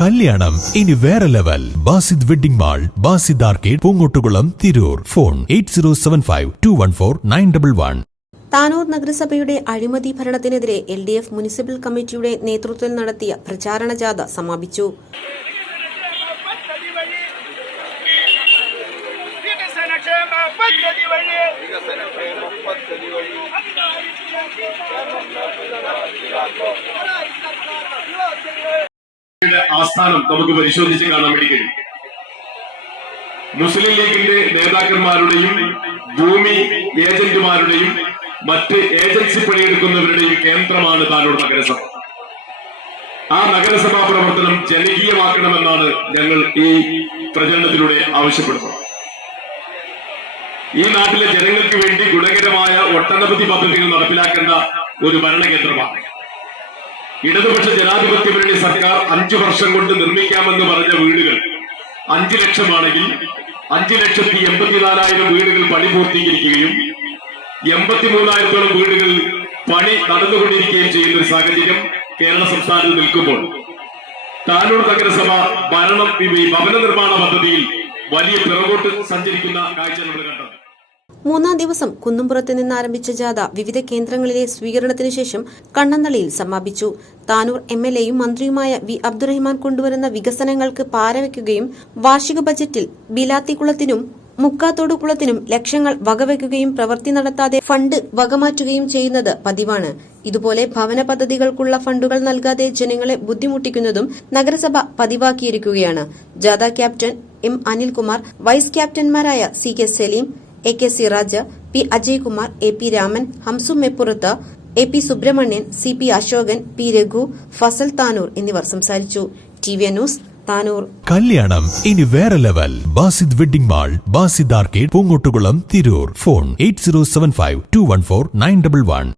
കല്യാണം. ഇനി വേറെ level. Basid wedding mall Basid arcade Poongottukulam Tirur. Phone eight zero seven five two one four nine double one. Tanur നഗരസഭയുടെ അഴിമതി ഭരണത്തിനെതിരെ L D F municipal കമ്മിറ്റിയുടെ നേതൃത്വത്തിൽ നടത്തിയ പ്രചാരണ ജാഥ സമാപിച്ചു. പദ്ധതി വഴി വികസനക്ഷേമ പദ്ധതി വഴി വികസനക്ഷേമ പദ്ധതി വഴി യുടെ ആസ്ഥാനം നമുക്ക് പരിശോധിച്ച് കാണാൻ വേണ്ടി കഴിയും മുസ്ലിം ലീഗിന്റെ നേതാക്കന്മാരുടെയും ഭൂമി ഏജന്റുമാരുടെയും മറ്റ് ഏജൻസി പണിയെടുക്കുന്നവരുടെയും കേന്ദ്രമാണ് താനൂർ നഗരസഭ. ആ നഗരസഭാ പ്രവർത്തനം ജനകീയമാക്കണമെന്നാണ് ഞങ്ങൾ ഈ പ്രചരണത്തിലൂടെ ആവശ്യപ്പെടുന്നത്. ഈ നാട്ടിലെ ജനങ്ങൾക്ക് വേണ്ടി ഗുണകരമായ ഒട്ടനവധി പദ്ധതികൾ നടപ്പിലാക്കേണ്ട ഒരു ഭരണകേന്ദ്രമാണ്. ഇടതുപക്ഷ ജനാധിപത്യ മുന്നണി സർക്കാർ അഞ്ചു വർഷം കൊണ്ട് നിർമ്മിക്കാമെന്ന് പറഞ്ഞ വീടുകൾ അഞ്ചു ലക്ഷമാണെങ്കിൽ അഞ്ചു ലക്ഷത്തി എൺപത്തിനാലായിരം വീടുകൾ പണി പൂർത്തീകരിക്കുകയും എൺപത്തിമൂന്നായിരത്തോളം വീടുകൾ പണി നടന്നുകൊണ്ടിരിക്കുകയും ചെയ്യുന്ന ഒരു സാഹചര്യം കേരള സംസ്ഥാനത്ത് നിൽക്കുമ്പോൾ താനൂർ നഗരസഭ ഭരണം ഭവന നിർമ്മാണ പദ്ധതിയിൽ വലിയ പിറകോട്ട് സഞ്ചരിക്കുന്ന കാഴ്ച നമ്മൾ കണ്ടത്. മൂന്നാം ദിവസം കുന്നുംപുറത്ത് നിന്ന് ആരംഭിച്ച ജാഥ വിവിധ കേന്ദ്രങ്ങളിലെ സ്വീകരണത്തിനു ശേഷം കണ്ണന്തളിയിൽ സമാപിച്ചു. താനൂർ എം എൽ എയും മന്ത്രിയുമായ വി അബ്ദുറഹിമാൻ കൊണ്ടുവരുന്ന വികസനങ്ങൾക്ക് പാരവയ്ക്കുകയും വാർഷിക ബജറ്റിൽ ബിലാത്തിക്കുളത്തിനും മുക്കാത്തോട് കുളത്തിനും ലക്ഷങ്ങൾ വകവയ്ക്കുകയും പ്രവൃത്തി നടത്താതെ ഫണ്ട് വകമാറ്റുകയും ചെയ്യുന്നത് പതിവാണ്. ഇതുപോലെ ഭവന പദ്ധതികൾക്കുള്ള ഫണ്ടുകൾ നൽകാതെ ജനങ്ങളെ ബുദ്ധിമുട്ടിക്കുന്നതും നഗരസഭ പതിവാക്കിയിരിക്കുകയാണ്. ജാഥ captain M Anilkumar vice ക്യാപ്റ്റന്മാരായ C K Saleem A K Siraj P Ajaykumar A P Raman Hamsu Meppurath A P Subramanian C P Ashokan P Raghu Fasal Tanur എന്നിവർ സംസാരിച്ചു. ടി വി ന്യൂസ് കല്യാണം ഇനി വേറെ level. Basid wedding mall Basid arcade Poongottukulam Tirur. Phone eight zero seven five two one four nine double one.